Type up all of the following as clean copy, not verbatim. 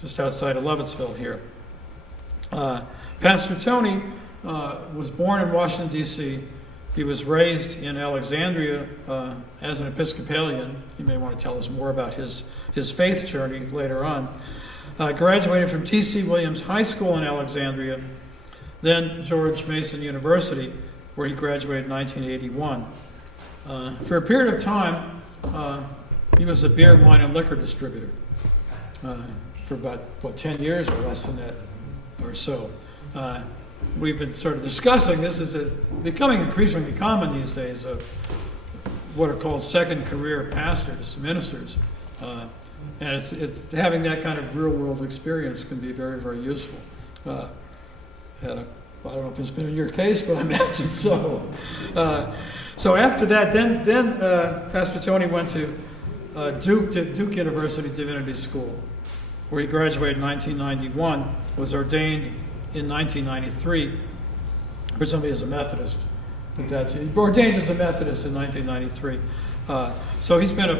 just outside of Lovettsville here. Pastor Tony was born in Washington, D.C. He was raised in Alexandria as an Episcopalian. He may want to tell us more about his faith journey later on. Graduated from T.C. Williams High School in Alexandria, then George Mason University, where he graduated in 1981. For a period of time, he was a beer, wine, and liquor distributor for about 10 years or less than that or so. We've been sort of discussing this is becoming increasingly common these days of what are called second career pastors, ministers. And it's having that kind of real world experience can be very, very useful. I don't know if it's been in your case, but I imagine so. So after that, then Pastor Tony went to Duke University Divinity School, where he graduated in 1991, was ordained in 1993, presumably as a Methodist. He ordained as a Methodist in 1993. So he's been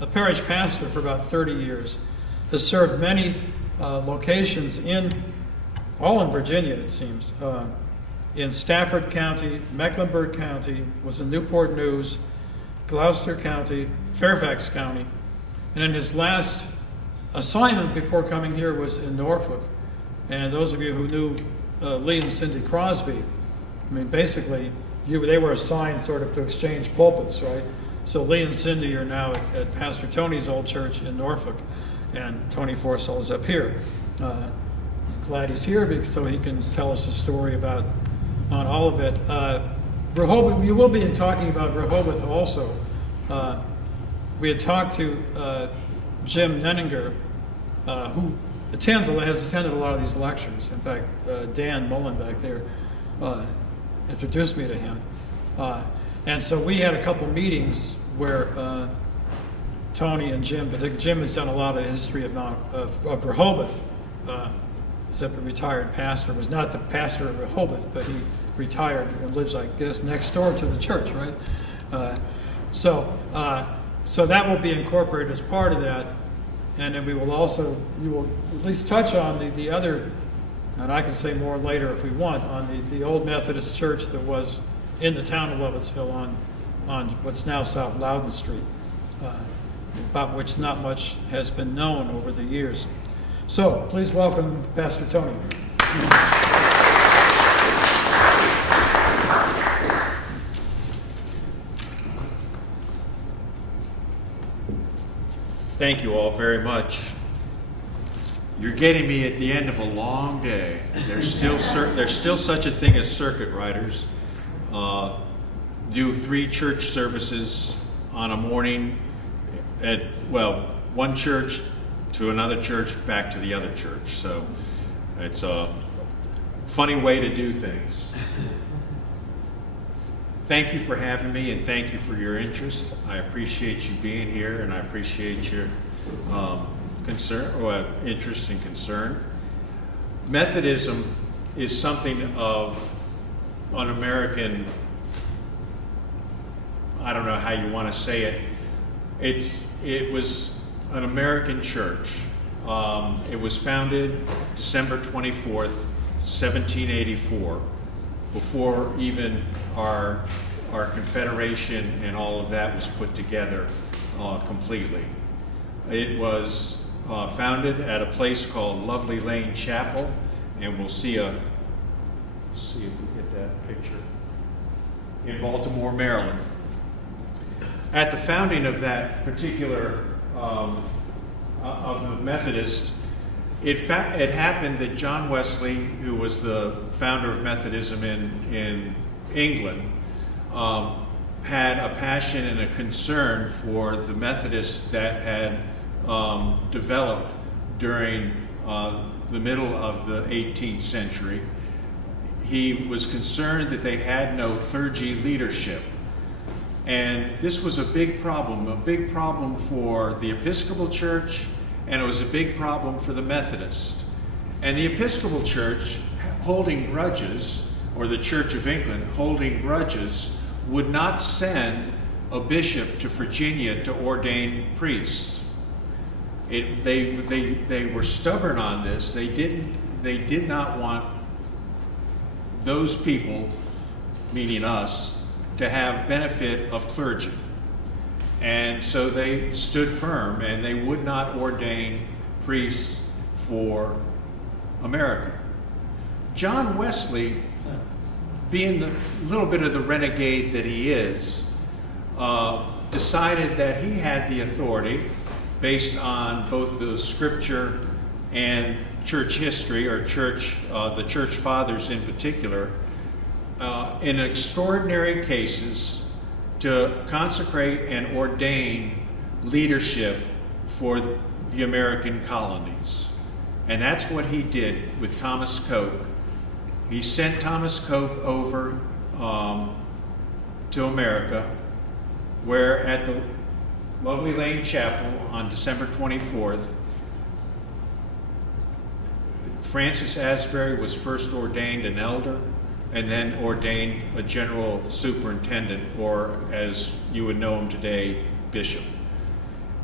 a parish pastor for about 30 years, has served many locations all in Virginia, it seems, in Stafford County, Mecklenburg County, was in Newport News, Gloucester County, Fairfax County, and then his last assignment before coming here was in Norfolk. And those of you who knew Lee and Cindy Crosby, I mean, basically, they were assigned sort of to exchange pulpits, right? So Lee and Cindy are now at Pastor Tony's old church in Norfolk, and Tony Forsell is up here. Glad he's here so he can tell us a story about Mount Olivet. Rehobeth, you will be talking about Rehobeth also. We had talked to Jim Nenninger, who has attended a lot of these lectures. In fact, Dan Mullen back there introduced me to him. And so we had a couple meetings where Tony and Jim, but Jim has done a lot of the history of Rehobeth. He's a retired pastor, was not the pastor of Rehobeth, but he retired and lives, I guess, next door to the church, right? So that will be incorporated as part of that. And then you will at least touch on the other, and I can say more later if we want, on the old Methodist church that was in the town of Lovettsville on what's now South Loudoun Street, about which not much has been known over the years. So please welcome Pastor Tony. Thank you all very much. You're getting me at the end of a long day. There's still such a thing as circuit riders. Do 3 church services on a morning at, one church to another church, back to the other church. So it's a funny way to do things. Thank you for having me, and thank you for your interest. I appreciate you being here, and I appreciate your interest and concern. Methodism is something of an American, I don't know how you want to say it. It was an American church. It was founded December 24th, 1784, before even our confederation and all of that was put together completely. It was founded at a place called Lovely Lane Chapel, and we'll see if we get that picture, in Baltimore, Maryland. At the founding of that particular of the Methodist, it happened that John Wesley, who was the founder of Methodism in England, had a passion and a concern for the Methodists that had developed during the middle of the 18th century. He was concerned that they had no clergy leadership. And this was a big problem for the Episcopal Church, and it was a big problem for the Methodists. And the Episcopal Church, holding grudges, or the Church of England, holding grudges, would not send a bishop to Virginia to ordain priests. They were stubborn on this. They did not want those people, meaning us, to have benefit of clergy. And so they stood firm, and they would not ordain priests for America. John Wesley, being a little bit of the renegade that he is, decided that he had the authority, based on both the scripture and church history, or the church fathers in particular, in extraordinary cases, to consecrate and ordain leadership for the American colonies. And that's what he did with Thomas Coke. He sent Thomas Coke over to America, where at the Lovely Lane Chapel on December 24th, Francis Asbury was first ordained an elder and then ordained a general superintendent, or as you would know him today, bishop.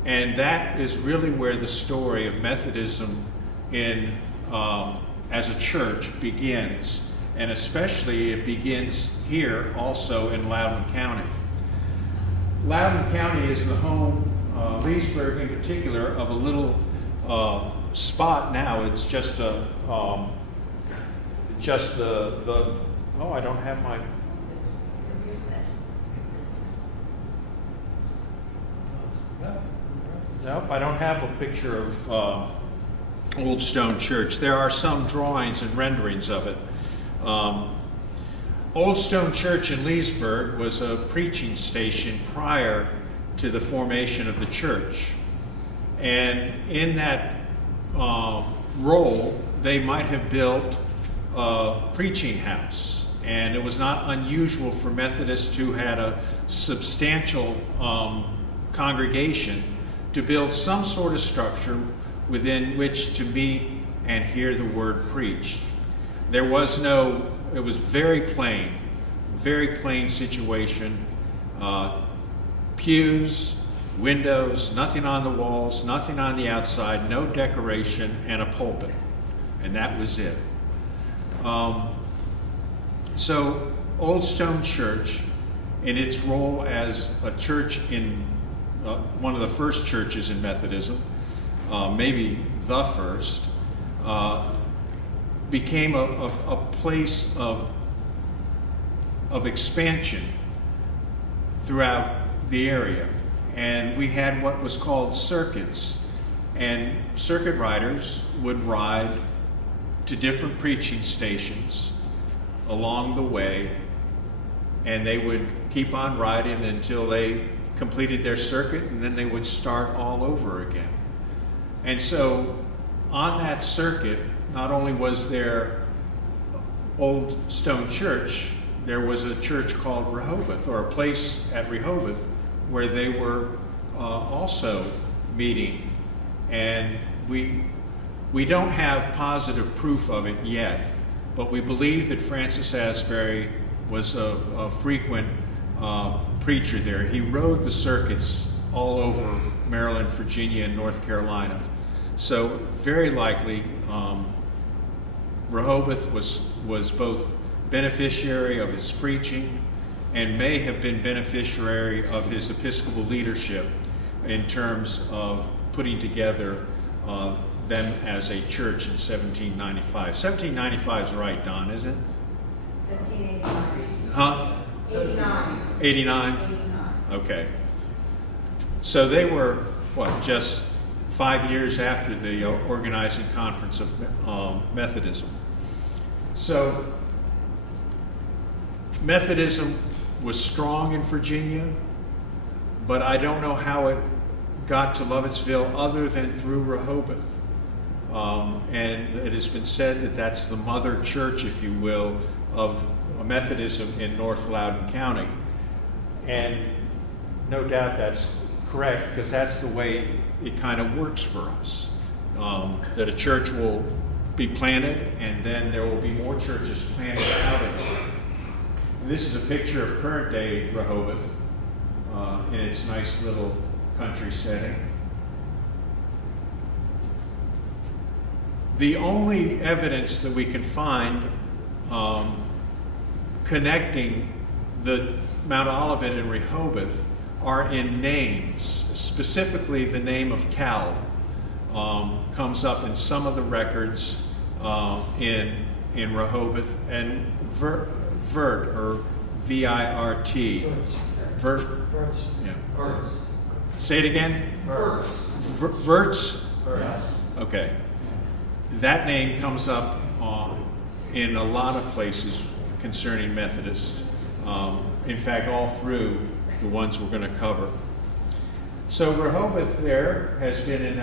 And that is really where the story of Methodism as a church begins. And especially it begins here also in Loudoun County. Loudoun County is the home, Leesburg in particular, of a little spot now. It's just the oh, I don't have my. Nope, I don't have a picture of Old Stone Church. There are some drawings and renderings of it. Old Stone Church in Leesburg was a preaching station prior to the formation of the church. And in that role, they might have built a preaching house. And it was not unusual for Methodists who had a substantial congregation to build some sort of structure within which to meet and hear the word preached. There was no, it was very plain situation. Pews, windows, nothing on the walls, nothing on the outside, no decoration, and a pulpit. And that was it. So Old Stone Church, in its role as a church in one of the first churches in Methodism, maybe the first, became a place of expansion throughout the area. And we had what was called circuits. And circuit riders would ride to different preaching stations along the way, and they would keep on riding until they completed their circuit, and then they would start all over again. And so on that circuit, not only was there Old Stone Church, there was a church called Rehobeth, or a place at Rehobeth where they were also meeting. And we don't have positive proof of it yet, but we believe that Francis Asbury was a frequent preacher there. He rode the circuits all over Maryland, Virginia, and North Carolina. So very likely Rehobeth was both beneficiary of his preaching and may have been beneficiary of his Episcopal leadership in terms of putting together them as a church in 1795. 1795 is right, Don, isn't it? 1789. Huh? 89. 89? 89. Okay. So they were, what, just 5 years after the organizing conference of Methodism. So Methodism was strong in Virginia, but I don't know how it got to Lovettsville other than through Rehobeth. And it has been said that that's the mother church, if you will, of Methodism in North Loudoun County. And no doubt that's correct, because that's the way it kind of works for us. That a church will be planted, and then there will be more churches planted out of it. This is a picture of current day Rehobeth in its nice little country setting. The only evidence that we can find connecting the Mount Olivet and Rehobeth are in names. Specifically, the name of Cal comes up in some of the records in Rehobeth, and Virt, or V-I-R-T. Verts. Yeah. Verts. Say it again? Verts. Verts? Yes. Okay. That name comes up in a lot of places concerning Methodists. In fact, all through the ones we're going to cover. So Rehobeth there has been in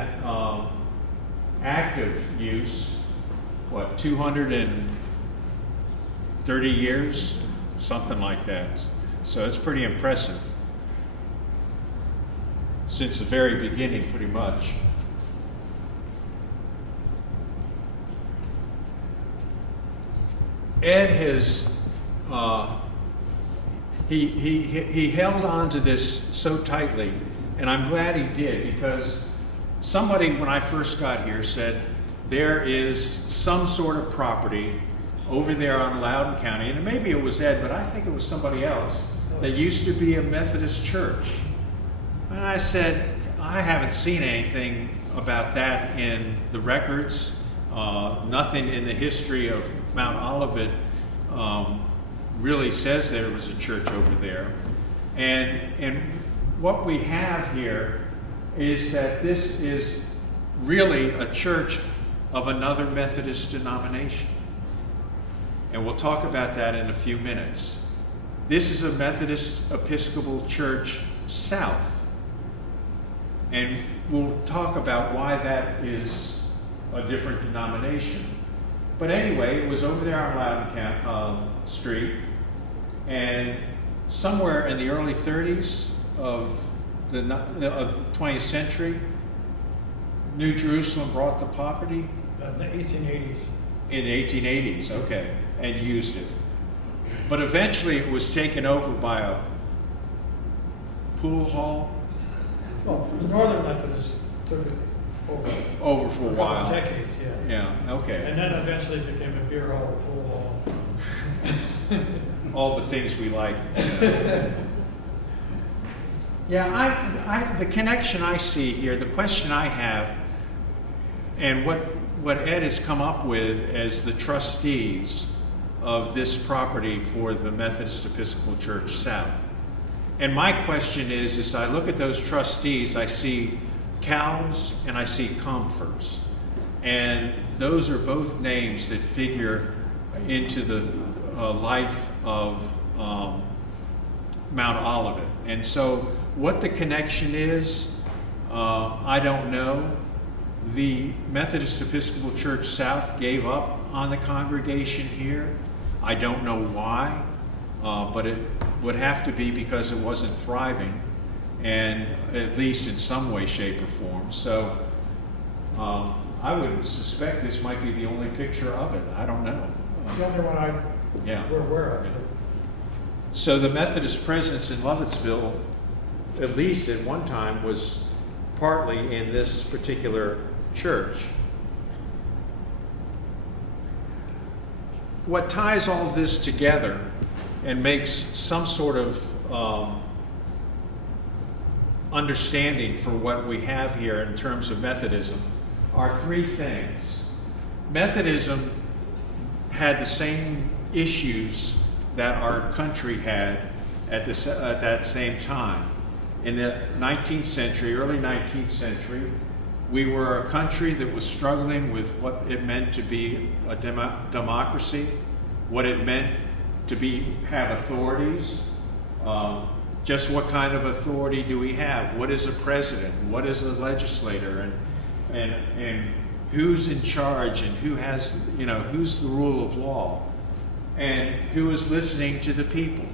active use, 230 years? Something like that. So it's pretty impressive. Since the very beginning, pretty much. Ed has he held on to this so tightly, and I'm glad he did, because somebody, when I first got here, said there is some sort of property over there on Loudoun County, and maybe it was Ed, but I think it was somebody else, that used to be a Methodist church. And I said, I haven't seen anything about that in the records, nothing in the history of Mount Olivet really says there was a church over there. And what we have here is that this is really a church of another Methodist denomination. And we'll talk about that in a few minutes. This is a Methodist Episcopal Church South. And we'll talk about why that is a different denomination. But anyway, it was over there on Loudoun Street, and somewhere in the early 30s of the 20th century, New Jerusalem bought the property. In the 1880s. In the 1880s, okay, and used it. But eventually it was taken over by a pool hall. Well, the Northern Methodists took it over for a while. Decades, yeah. Yeah, okay. And then eventually it became a beer hall, a pool hall. All the things we like. Yeah, the connection I see here, the question I have, and what Ed has come up with as the trustees of this property for the Methodist Episcopal Church South. And my question is, as I look at those trustees, I see Calves and I see Comfers. And those are both names that figure into the life of Mount Olivet. And so what the connection is, I don't know. The Methodist Episcopal Church South gave up on the congregation here. I don't know why, but it would have to be because it wasn't thriving, and at least in some way, shape, or form. So I would suspect this might be the only picture of it. I don't know. The only one we're aware of. Yeah. So the Methodist presence in Lovettsville, at least at one time, was partly in this particular church. What ties all this together and makes some sort of understanding for what we have here in terms of Methodism are three things. Methodism had the same issues that our country had at that same time. In the 19th century, early 19th century, we were a country that was struggling with what it meant to be a democracy, what it meant to have authorities. Just what kind of authority do we have? What is a president? What is a legislator? And who's in charge? And who has, who's the rule of law? And who is listening to the people?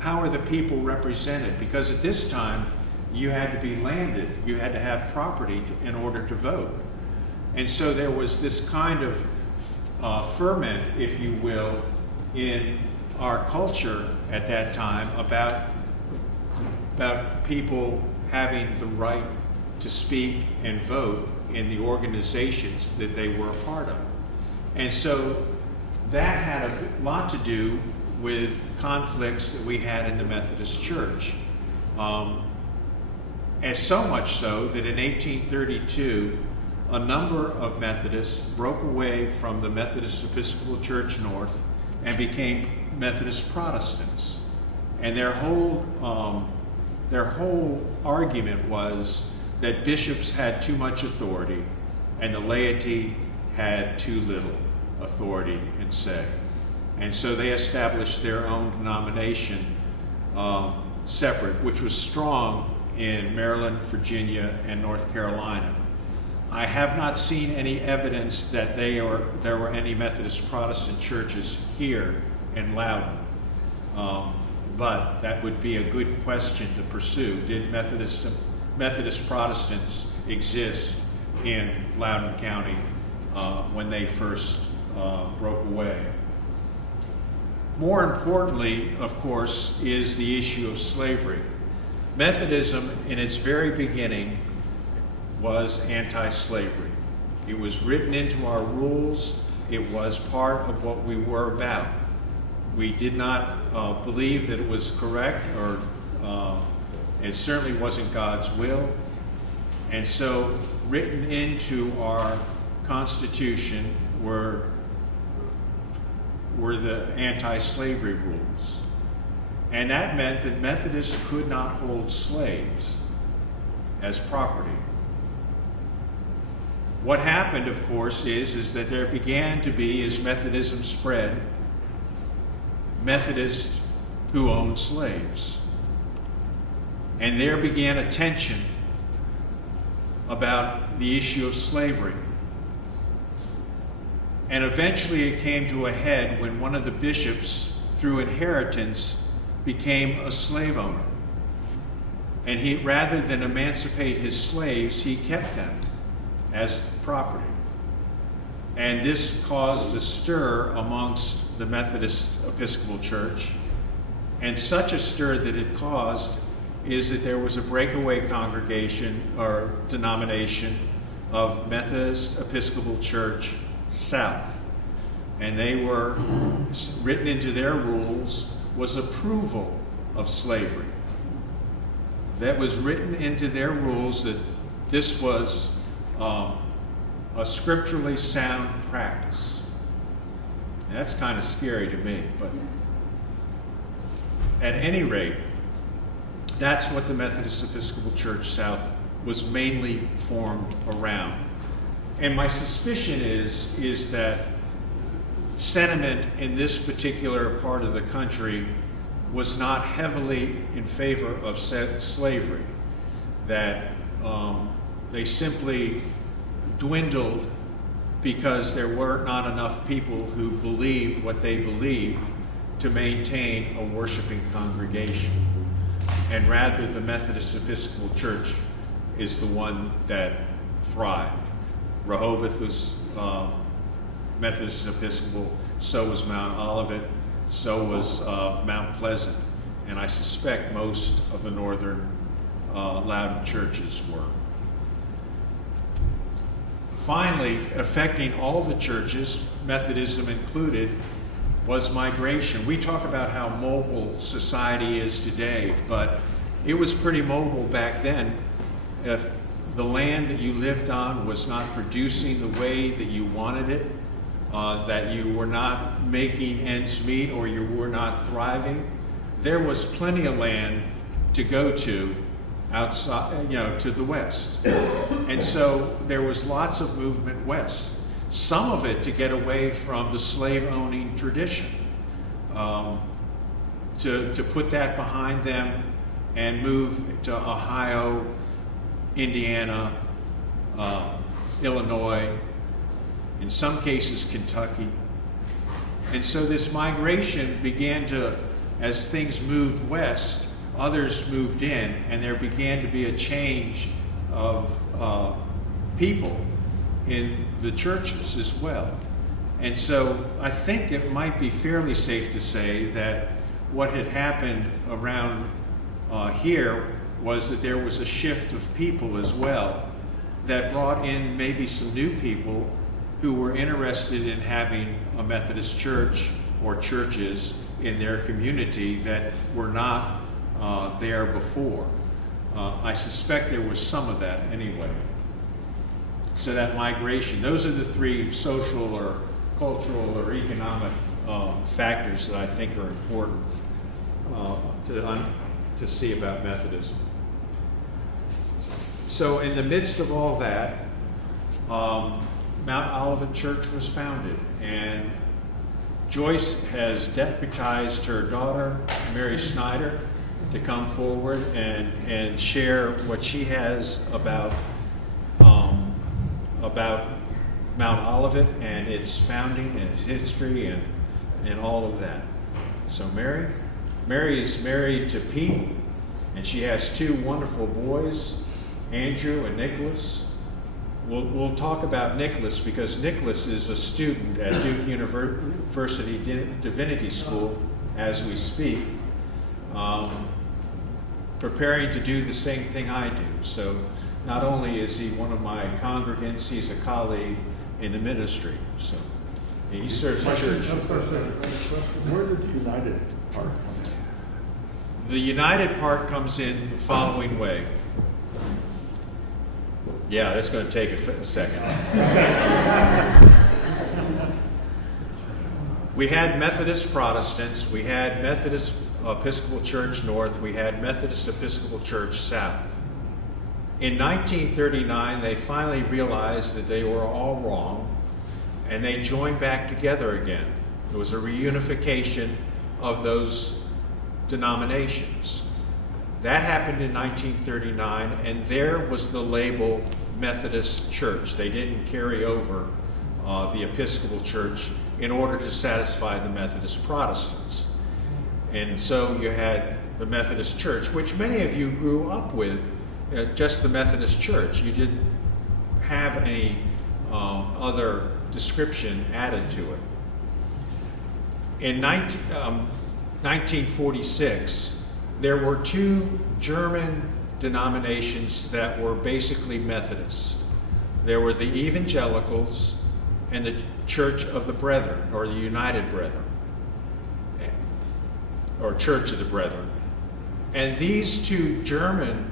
How are the people represented? Because at this time, you had to be landed. You had to have property in order to vote. And so there was this kind of ferment, if you will, in our culture at that time about people having the right to speak and vote in the organizations that they were a part of. And so that had a lot to do with conflicts that we had in the Methodist Church. And so much so that in 1832, a number of Methodists broke away from the Methodist Episcopal Church North and became Methodist Protestants. And their whole argument was that bishops had too much authority and the laity had too little authority and say. And so they established their own denomination separate, which was strong in Maryland, Virginia, and North Carolina. I have not seen any evidence that there were any Methodist Protestant churches here in Loudoun. But that would be a good question to pursue. Did Methodist Protestants exist in Loudoun County when they first broke away? More importantly, of course, is the issue of slavery. Methodism, in its very beginning, was anti-slavery. It was written into our rules. It was part of what we were about. We did not believe that it was correct, or it certainly wasn't God's will. And so written into our Constitution were the anti-slavery rules. And that meant that Methodists could not hold slaves as property. What happened, of course, is that there began to be, as Methodism spread, Methodists who owned slaves. And there began a tension about the issue of slavery. And eventually it came to a head when one of the bishops, through inheritance, became a slave owner. And he, rather than emancipate his slaves, he kept them as property. And this caused a stir amongst the Methodist Episcopal Church. And such a stir that it caused is that there was a breakaway congregation or denomination of Methodist Episcopal Church South. And they were, written into their rules was approval of slavery. That was written into their rules that this was a scripturally sound practice. And that's kind of scary to me, but at any rate, that's what the Methodist Episcopal Church South was mainly formed around. And my suspicion is that sentiment in this particular part of the country was not heavily in favor of slavery, that they simply dwindled because there were not enough people who believed what they believed to maintain a worshiping congregation. And rather, the Methodist Episcopal Church is the one that thrived. Rehobeth was Methodist Episcopal, so was Mount Olivet, so was Mount Pleasant, and I suspect most of the northern Loudoun churches were. Finally, affecting all the churches, Methodism included, was migration. We talk about how mobile society is today, but it was pretty mobile back then. If the land that you lived on was not producing the way that you wanted it, that you were not making ends meet or you were not thriving, there was plenty of land to go to outside, to the west. And so there was lots of movement west. Some of it to get away from the slave-owning tradition, to put that behind them and move to Ohio, Indiana, Illinois, in some cases Kentucky. And so this migration began to, as things moved west, others moved in, and there began to be a change of people in the churches as well. And so I think it might be fairly safe to say that what had happened around here was that there was a shift of people as well that brought in maybe some new people who were interested in having a Methodist church or churches in their community that were not there before. I suspect there was some of that anyway. So that migration, those are the three social or cultural or economic factors that I think are important to see about Methodism. So in the midst of all that, Mount Olivet Church was founded, and Joyce has deputized her daughter, Mary Snyder, to come forward and share what she has about Mount Olivet and its founding and its history and all of that. So Mary is married to Pete, and she has two wonderful boys, Andrew and Nicholas. We'll talk about Nicholas because Nicholas is a student at Duke University Divinity School as we speak, preparing to do the same thing I do. So not only is he one of my congregants, he's a colleague in the ministry. So he serves the church. Where did the United part come in? The United part comes in the following way. Yeah, that's going to take a second. We had Methodist Protestants, we had Methodist Episcopal Church North, we had Methodist Episcopal Church South. In 1939, they finally realized that they were all wrong, and they joined back together again. It was a reunification of those denominations. That happened in 1939, and there was the label Methodist Church. They didn't carry over the Episcopal Church in order to satisfy the Methodist Protestants. And so you had the Methodist Church, which many of you grew up with, just the Methodist Church. You didn't have any other description added to it. In 1946, there were two German denominations that were basically Methodist. There were the Evangelicals and the Church of the Brethren, or the United Brethren, or Church of the Brethren. And these two German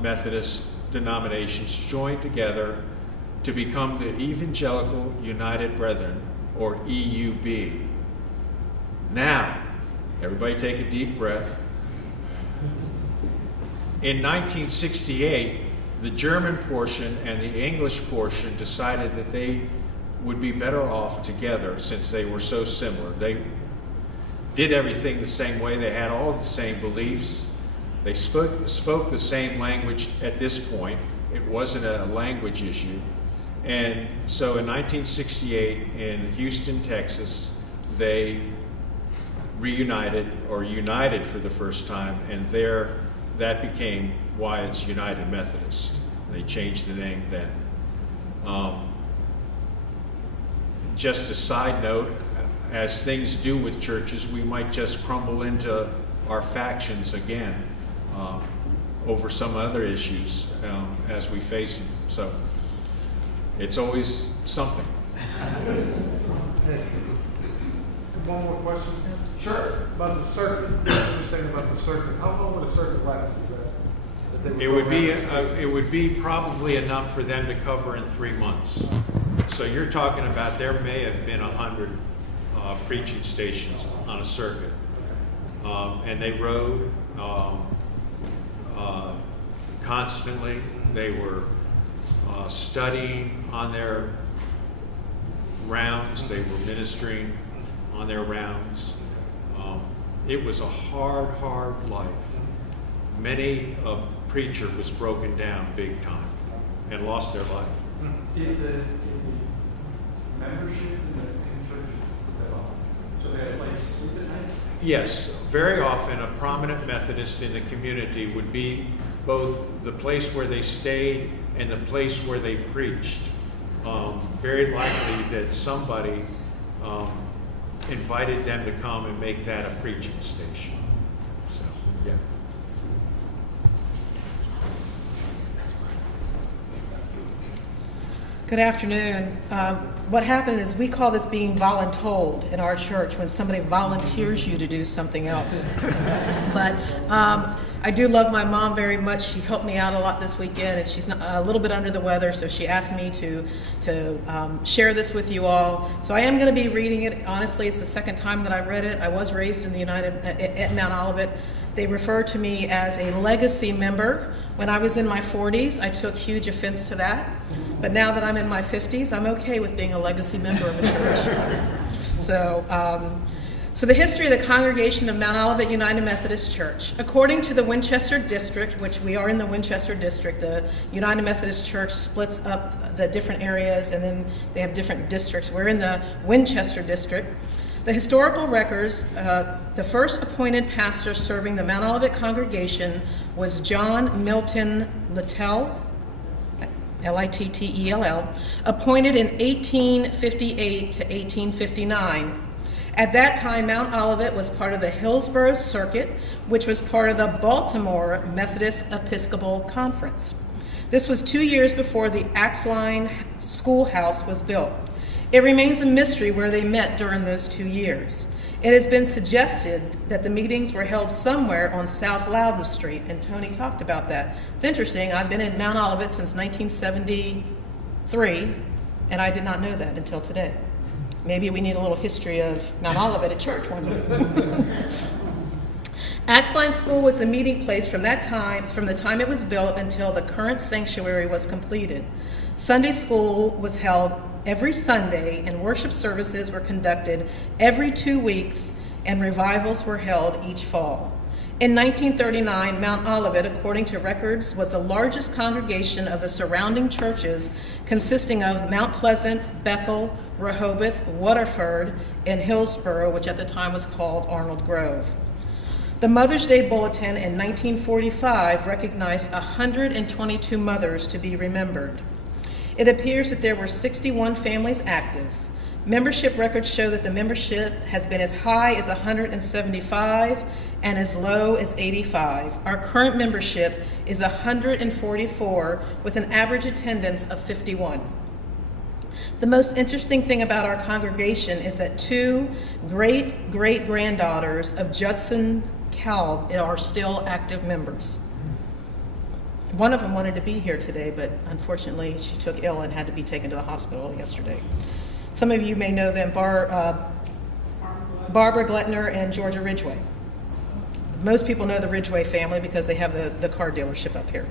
Methodist denominations joined together to become the Evangelical United Brethren, or EUB. Now, everybody take a deep breath. In 1968, the German portion and the English portion decided that they would be better off together since they were so similar. They did everything the same way. They had all the same beliefs. They spoke the same language at this point. It wasn't a language issue. And so in 1968 in Houston, Texas, they reunited or united for the first time, and that became why it's United Methodist. They changed the name then. Just a side note, as things do with churches, we might just crumble into our factions again over some other issues as we face them. So it's always something. One more question? Sure. About the circuit. What you're saying about the circuit. How long would a circuit last? Is that It would be probably enough for them to cover in 3 months. So you're talking about there may have been 100 preaching stations on a circuit, and they rode constantly. They were studying on their rounds. They were ministering on their rounds. It was a hard life. Many a preacher was broken down big time and lost their life. Did the membership in the church put that on? So they had a place to sleep at night? Yes, very often a prominent Methodist in the community would be both the place where they stayed and the place where they preached. Very likely that somebody invited them to come and make that a preaching station. So, yeah. Good afternoon. What happened is we call this being voluntold in our church, when somebody volunteers you to do something else. But I do love my mom very much. She helped me out a lot this weekend, and she's a little bit under the weather, so she asked me to share this with you all. So I am going to be reading it. Honestly, it's the second time that I read it. I was raised in the at Mount Olivet. They refer to me as a legacy member. When I was in my 40s, I took huge offense to that. But now that I'm in my 50s, I'm okay with being a legacy member of a church. So the history of the congregation of Mount Olivet United Methodist Church. According to the Winchester District, which we are in the Winchester District, the United Methodist Church splits up the different areas, and then they have different districts. We're in the Winchester District. The historical records, the first appointed pastor serving the Mount Olivet congregation was John Milton Littell, Littell, appointed in 1858 to 1859. At that time, Mount Olivet was part of the Hillsborough Circuit, which was part of the Baltimore Methodist Episcopal Conference. This was 2 years before the Axline Schoolhouse was built. It remains a mystery where they met during those 2 years. It has been suggested that the meetings were held somewhere on South Loudoun Street, and Tony talked about that. It's interesting, I've been in Mount Olivet since 1973, and I did not know that until today. Maybe we need a little history of Mount Olivet at church one day. Axline School was the meeting place from the time it was built until the current sanctuary was completed. Sunday school was held every Sunday, and worship services were conducted every 2 weeks, and revivals were held each fall. In 1939, Mount Olivet, according to records, was the largest congregation of the surrounding churches, consisting of Mount Pleasant, Bethel, Rehobeth, Waterford, and Hillsborough, which at the time was called Arnold Grove. The Mother's Day Bulletin in 1945 recognized 122 mothers to be remembered. It appears that there were 61 families active. Membership records show that the membership has been as high as 175 and as low as 85. Our current membership is 144 with an average attendance of 51. The most interesting thing about our congregation is that 2 great-great-granddaughters of Judson Kalb are still active members. One of them wanted to be here today, but unfortunately she took ill and had to be taken to the hospital yesterday. Some of you may know them, Barbara Glettner and Georgia Ridgway. Most people know the Ridgway family because they have the car dealership up here.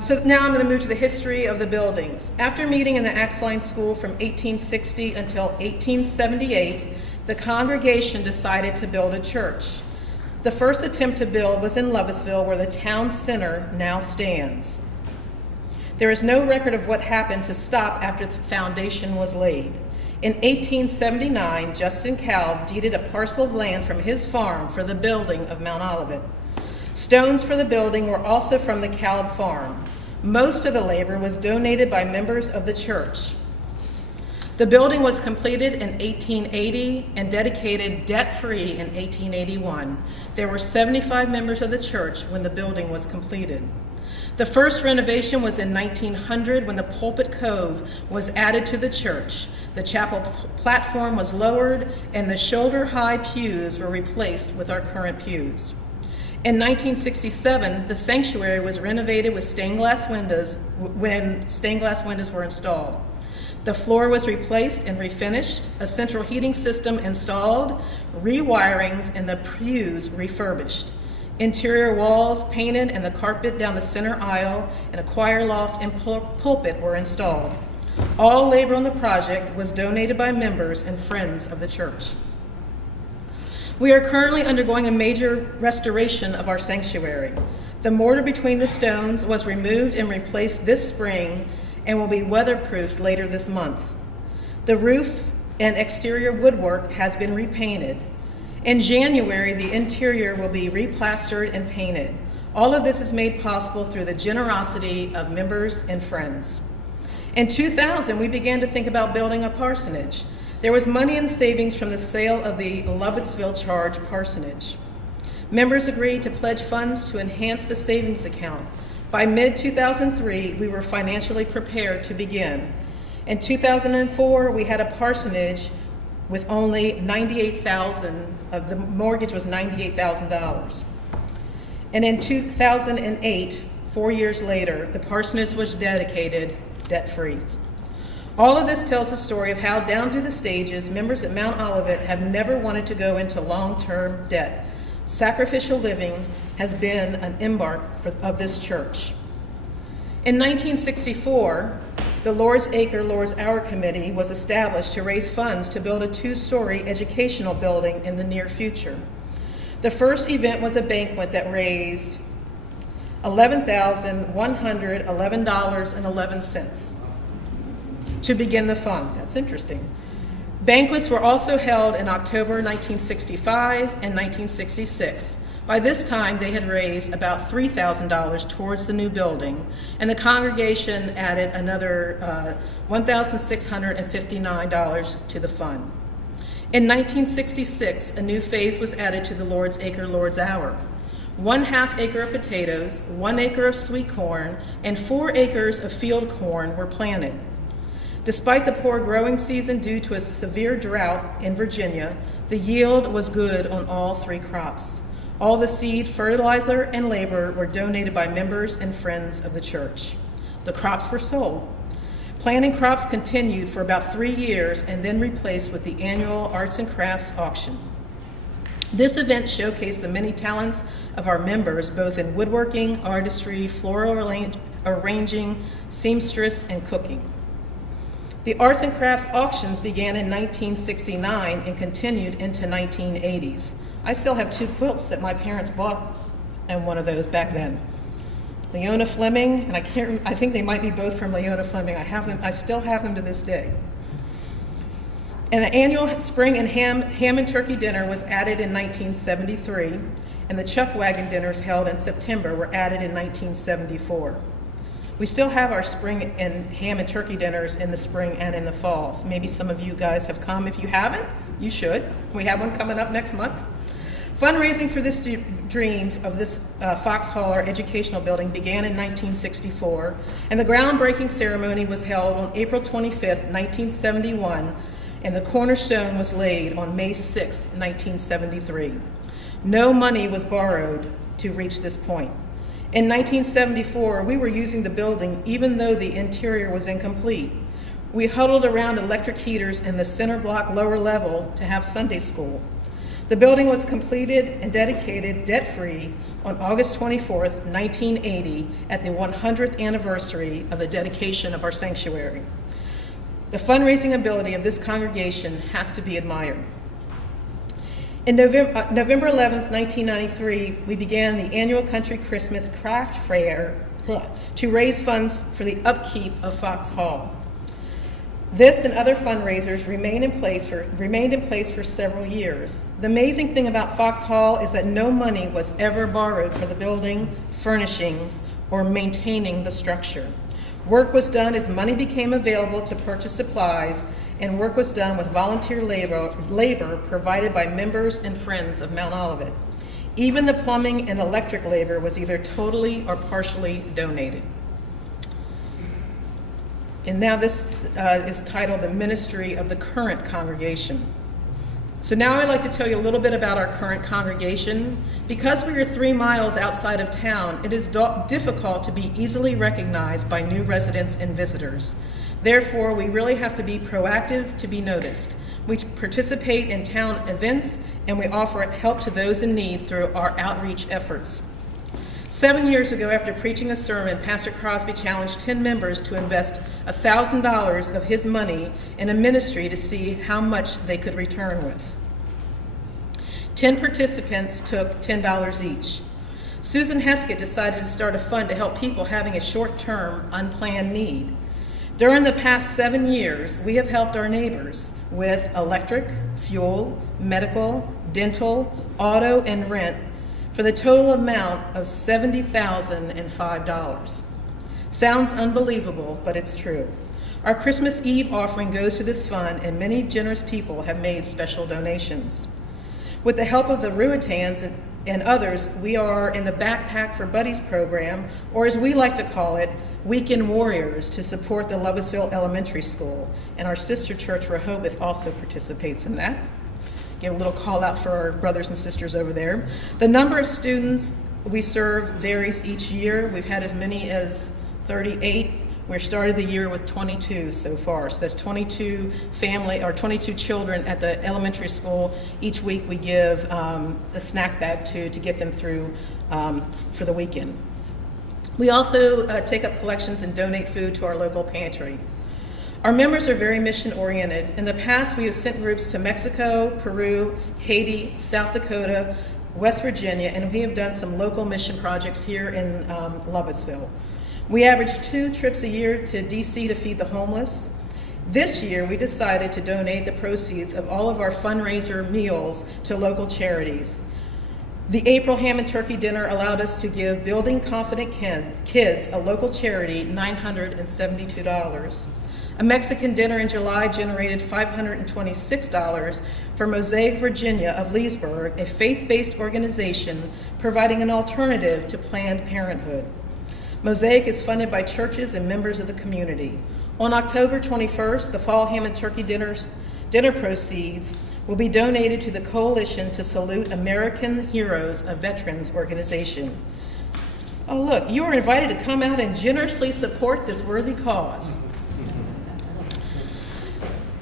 So now I'm going to move to the history of the buildings. After meeting in the Axline School from 1860 until 1878, the congregation decided to build a church. The first attempt to build was in Lovettsville, where the town center now stands. There is no record of what happened to stop after the foundation was laid. In 1879, Justin Kalb deeded a parcel of land from his farm for the building of Mount Olivet. Stones for the building were also from the Kalb farm. Most of the labor was donated by members of the church. The building was completed in 1880 and dedicated debt-free in 1881. There were 75 members of the church when the building was completed. The first renovation was in 1900 when the pulpit cove was added to the church. The chapel platform was lowered and the shoulder-high pews were replaced with our current pews. In 1967, the sanctuary was renovated with stained glass windows when stained glass windows were installed. The floor was replaced and refinished, a central heating system installed, rewirings, and the pews refurbished. Interior walls painted and the carpet down the center aisle and a choir loft and pulpit were installed. All labor on the project was donated by members and friends of the church. We are currently undergoing a major restoration of our sanctuary. The mortar between the stones was removed and replaced this spring and will be weatherproofed later this month. The roof and exterior woodwork has been repainted. In January, the interior will be replastered and painted. All of this is made possible through the generosity of members and friends. In 2000, we began to think about building a parsonage. There was money in savings from the sale of the Lovettsville Charge parsonage. Members agreed to pledge funds to enhance the savings account. By mid-2003, we were financially prepared to begin. In 2004, we had a parsonage with only $98,000, the mortgage was $98,000. And in 2008, 4 years later, the parsonage was dedicated debt-free. All of this tells the story of how, down through the stages, members at Mount Olivet have never wanted to go into long-term debt. Sacrificial living has been an embark of this church. In 1964, the Lord's Acre, Lord's Hour Committee was established to raise funds to build a 2-story educational building in the near future. The first event was a banquet that raised $11,111.11 to begin the fund. That's interesting. Banquets were also held in October 1965 and 1966. By this time, they had raised about $3,000 towards the new building, and the congregation added another $1,659 to the fund. In 1966, a new phase was added to the Lord's Acre, Lord's Hour. 1/2 acre of potatoes, 1 acre of sweet corn, and 4 acres of field corn were planted. Despite the poor growing season due to a severe drought in Virginia, the yield was good on all 3 crops. All the seed, fertilizer, and labor were donated by members and friends of the church. The crops were sold. Planting crops continued for about 3 years and then replaced with the annual Arts and Crafts auction. This event showcased the many talents of our members, both in woodworking, artistry, floral arranging, seamstress, and cooking. The Arts and Crafts auctions began in 1969 and continued into 1980s. I still have 2 quilts that my parents bought and one of those back then. Leona Fleming, and I think they might be both from Leona Fleming. I still have them to this day. And the annual spring and Hammond turkey dinner was added in 1973, and the chuck wagon dinners held in September were added in 1974. We still have our spring and ham and turkey dinners in the spring and in the fall. So maybe some of you guys have come. If you haven't, you should. We have one coming up next month. Fundraising for this dream of this Foxhall, our educational building, began in 1964, and the groundbreaking ceremony was held on April 25th, 1971, and the cornerstone was laid on May 6th, 1973. No money was borrowed to reach this point. In 1974, we were using the building even though the interior was incomplete. We huddled around electric heaters in the center block lower level to have Sunday school. The building was completed and dedicated debt-free on August 24th, 1980, at the 100th anniversary of the dedication of our sanctuary. The fundraising ability of this congregation has to be admired. In November 11th, 1993, we began the annual Country Christmas Craft Fair to raise funds for the upkeep of Foxhall. This and other fundraisers remained in place for several years. The amazing thing about Foxhall is that no money was ever borrowed for the building, furnishings, or maintaining the structure. Work was done as money became available to purchase supplies, and work was done with volunteer labor provided by members and friends of Mount Olivet. Even the plumbing and electric labor was either totally or partially donated. And now this is titled The Ministry of the Current Congregation. So now I'd like to tell you a little bit about our current congregation. Because we are 3 miles outside of town, it is difficult to be easily recognized by new residents and visitors. Therefore, we really have to be proactive to be noticed. We participate in town events, and we offer help to those in need through our outreach efforts. 7 years ago, after preaching a sermon, Pastor Crosby challenged 10 members to invest $1,000 of his money in a ministry to see how much they could return with. 10 participants took $10 each. Susan Heskett decided to start a fund to help people having a short-term, unplanned need. During the past 7 years, we have helped our neighbors with electric, fuel, medical, dental, auto, and rent for the total amount of $70,005. Sounds unbelievable, but it's true. Our Christmas Eve offering goes to this fund, and many generous people have made special donations. With the help of the Ruitans and others, we are in the Backpack for Buddies program, or as we like to call it, weekend warriors to support the Lovettsville Elementary School, and our sister church, Rehobeth, also participates in that. Give a little call out for our brothers and sisters over there. The number of students we serve varies each year. We've had as many as 38. We started the year with 22 so far. So that's 22 children at the elementary school. Each week we give a snack bag to get them through for the weekend. We also take up collections and donate food to our local pantry. Our members are very mission oriented. In the past, we have sent groups to Mexico, Peru, Haiti, South Dakota, West Virginia, and we have done some local mission projects here in Lovettsville. We average 2 trips a year to DC to feed the homeless. This year, we decided to donate the proceeds of all of our fundraiser meals to local charities. The April Hammond Turkey Dinner allowed us to give Building Confident Kids, a local charity, $972. A Mexican dinner in July generated $526 for Mosaic, Virginia of Leesburg, a faith-based organization providing an alternative to Planned Parenthood. Mosaic is funded by churches and members of the community. On October 21st, the Fall Hammond Turkey dinner proceeds will be donated to the Coalition to Salute American Heroes, a veterans organization. Oh, look, you are invited to come out and generously support this worthy cause.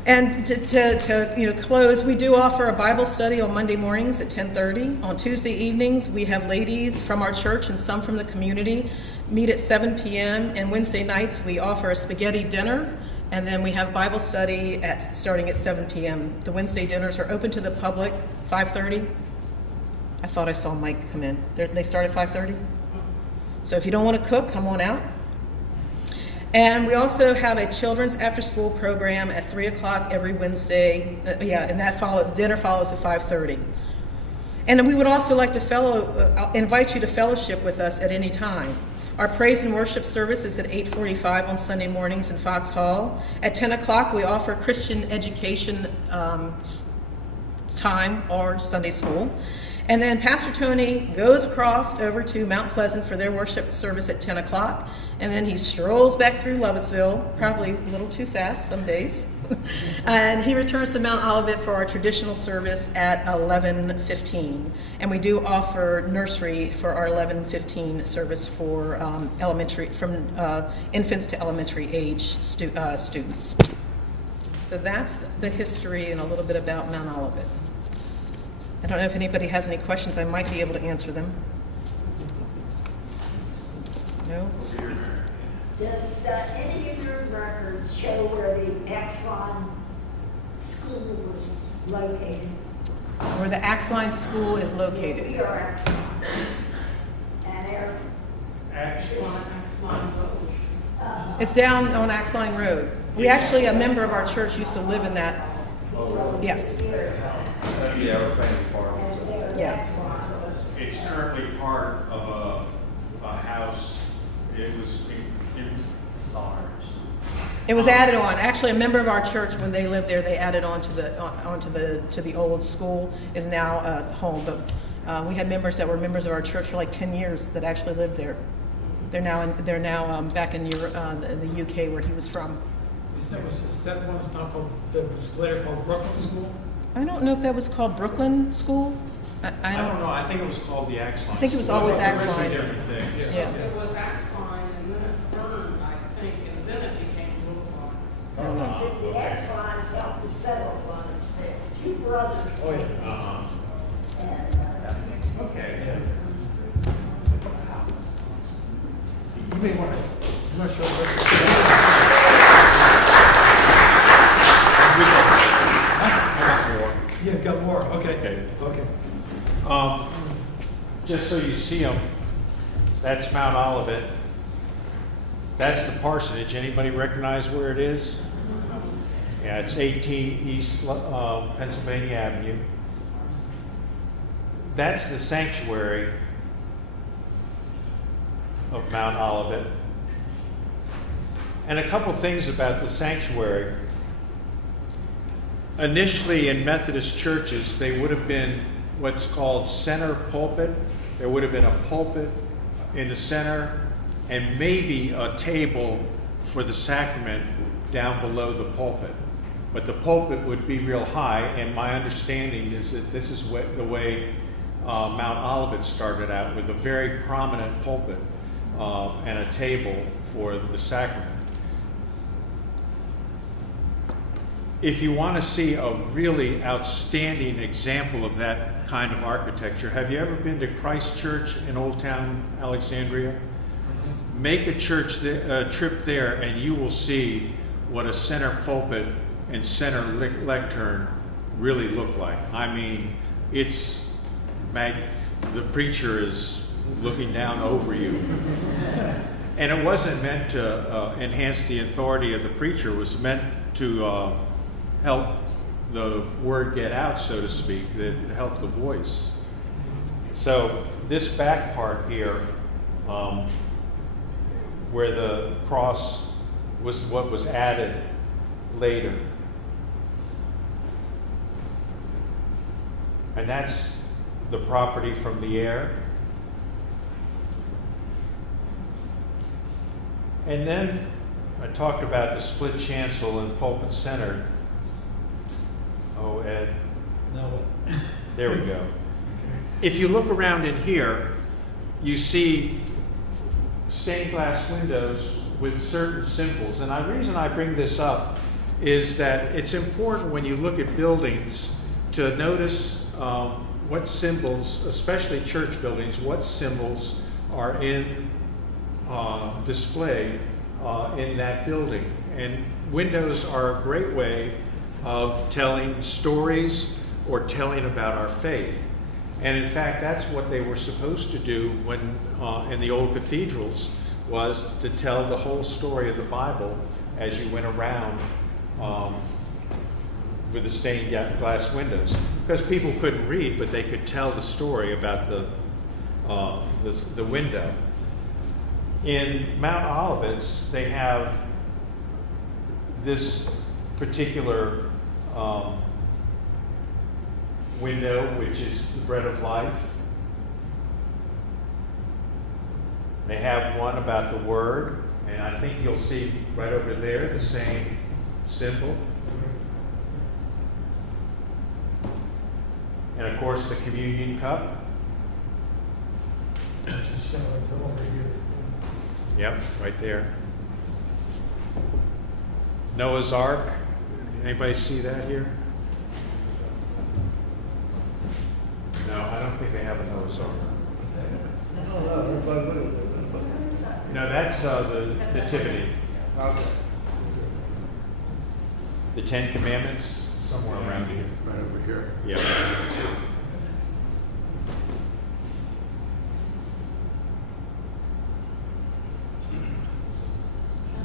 And to close, we do offer a Bible study on Monday mornings at 10:30. On Tuesday evenings, we have ladies from our church and some from the community meet at 7 p.m. And Wednesday nights, we offer a spaghetti dinner, and then we have Bible study starting at 7 p.m. The Wednesday dinners are open to the public, 5:30. I thought I saw Mike come in. They start at 5:30? So if you don't want to cook, come on out. And we also have a children's after-school program at 3 o'clock every Wednesday. And dinner follows at 5:30. And we would also like to invite you to fellowship with us at any time. Our praise and worship service is at 8:45 on Sunday mornings in Fox Hall. At 10 o'clock, we offer Christian education time or Sunday school. And then Pastor Tony goes across over to Mount Pleasant for their worship service at 10 o'clock. And then he strolls back through Lovettsville, probably a little too fast some days. And he returns to Mount Olivet for our traditional service at 11:15. And we do offer nursery for our 11:15 service for from infants to elementary age students. So that's the history and a little bit about Mount Olivet. I don't know if anybody has any questions. I might be able to answer them. No? Does any of your records show where the Axline School was located? Where the Axline School is located. We are at It's down on Axline Road. We actually, a member of our church used to live in that. Yes. Yeah. It's currently part of a house. It was It was added on. Actually, a member of our church, when they lived there, they added on to the old school. Is now a home. But we had members that were members of our church for like 10 years that actually lived there. They're now back in the UK where he was from. Is that the one that's not called, that was later called Brooklyn School? I don't know if that was called Brooklyn School. I don't know. I think it was called the Axline. I think it was always Axline. Different thing. Yeah. It was Axline, and then it burned, I think, and then it became Brooklyn. I don't know. the Axlines helped to settle on its there. 2 brothers. Oh, yeah. And, Okay. You may want to, show us. Yeah, got more, okay. Just so you see them, that's Mount Olivet. That's the parsonage. Anybody recognize where it is? Yeah, it's 18 East Pennsylvania Avenue. That's the sanctuary of Mount Olivet. And a couple things about the sanctuary. Initially in Methodist churches, they would have been what's called center pulpit. There would have been a pulpit in the center and maybe a table for the sacrament down below the pulpit. But the pulpit would be real high, and my understanding is that this is the way Mount Olivet started out, with a very prominent pulpit and a table for the sacrament. If you want to see a really outstanding example of that kind of architecture, have you ever been to Christ Church in Old Town Alexandria? Make a trip there, and you will see what a center pulpit and center lectern really look like. I mean, it's the preacher is looking down over you. And it wasn't meant to enhance the authority of the preacher. It was meant to help the word get out, so to speak, that help the voice. So this back part here, where the cross was what was added later. And that's the property from the air. And then I talked about the split chancel and pulpit center. Oh, Ed. Now what? There we go. If you look around in here, you see stained glass windows with certain symbols. And the reason I bring this up is that it's important when you look at buildings to notice what symbols, especially church buildings, what symbols are in display in that building. And windows are a great way of telling stories or telling about our faith. And in fact, that's what they were supposed to do when in the old cathedrals, was to tell the whole story of the Bible as you went around with the stained glass windows. Because people couldn't read, but they could tell the story about the window. In Mount Olivet's, they have this particular window, which is the bread of life. They have one about the word, and I think you'll see right over there the same symbol. And of course, the communion cup. Just sound like they're over here. Yep, right there. Noah's Ark. Anybody see that here? No, I don't think they have a Noah's Ark. No, that's the Nativity. The Ten Commandments, somewhere around here. Right over here. Yeah.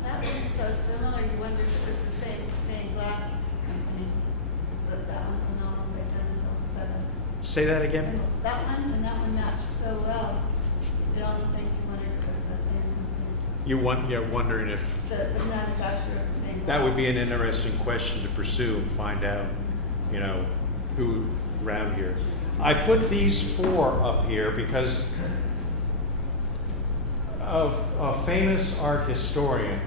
That one's so similar, you wonder if it was the same stained glass company. That one's an Olivet and 7. Say that again? That one and that one match so well. It almost makes you wonder if it was the same company. You're wondering if The manufacturer of the same glass. that would be an interesting question to pursue and find out, who around here. I put these 4 up here because of a famous art historian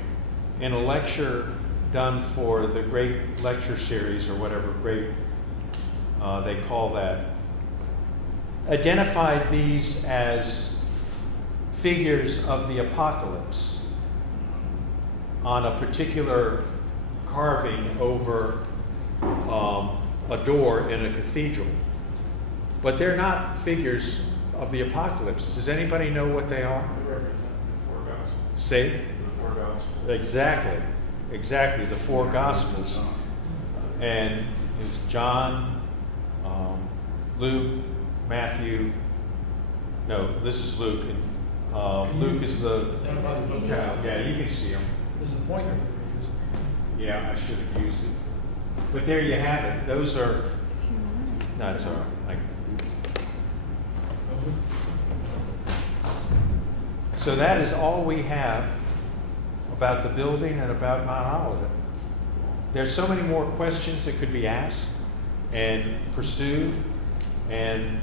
in a lecture done for the Great Lecture Series, or whatever great they call that, identified these as figures of the apocalypse on a particular carving over a door in a cathedral. But they're not figures of the apocalypse. Does anybody know what they are? They represent the 4 Gospels. Say? The 4 Gospels. Exactly, the 4 Gospels. And it's John, Luke, Matthew. No, this is Luke. And Luke is the. Yeah, you can see them. There's a pointer. Yeah, I should have used it. But there you have it. Those are. No, it's all right. So that is all we have about the building and about Mount Olivet. There's so many more questions that could be asked and pursued, and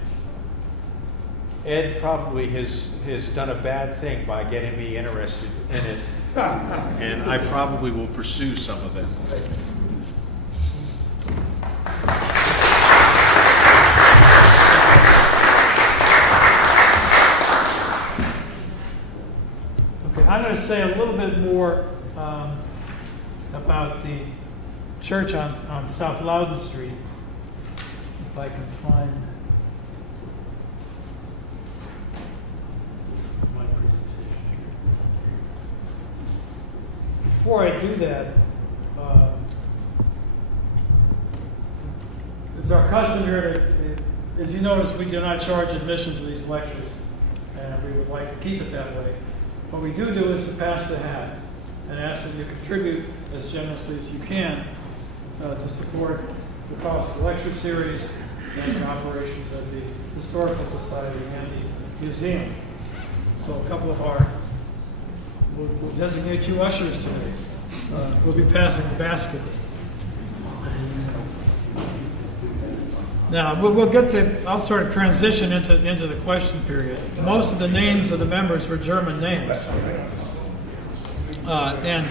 Ed probably has done a bad thing by getting me interested in it, and I probably will pursue some of them. Okay, I'm going to say a little bit more about the church on South Loudoun Street, if I can find my presentation. Before I do that, it's our custom here to, as you notice, we do not charge admission to these lectures, and we would like to keep it that way. What we do is to pass the hat and ask that you contribute as generously as you can to support the cost of the lecture series and the operations of the Historical Society and the museum. So a couple of we'll designate you ushers today. We'll be passing the basket. Now, I'll sort of transition into the question period. Most of the names of the members were German names. And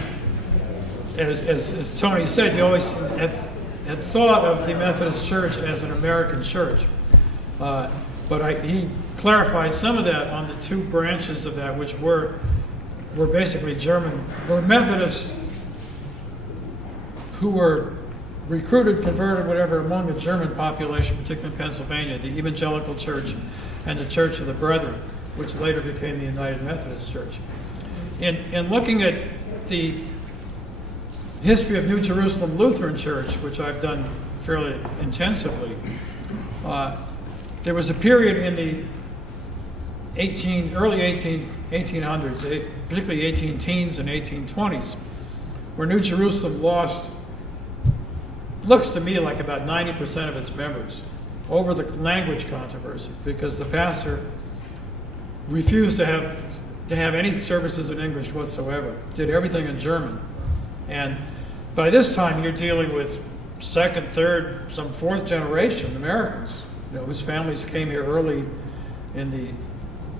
as Tony said, you always had thought of the Methodist Church as an American church. But he clarified some of that on the two branches of that, which were basically German, were Methodists who were recruited, converted, whatever, among the German population, particularly in Pennsylvania, the Evangelical Church and the Church of the Brethren, which later became the United Methodist Church. In looking at the history of New Jerusalem Lutheran Church, which I've done fairly intensively, there was a period in the early 1800s, particularly 18 teens and 1820s, where New Jerusalem lost, looks to me like about 90% of its members over the language controversy, because the pastor refused to have any services in English whatsoever, did everything in German. And by this time, you're dealing with second, third, some fourth generation Americans, whose families came here early in the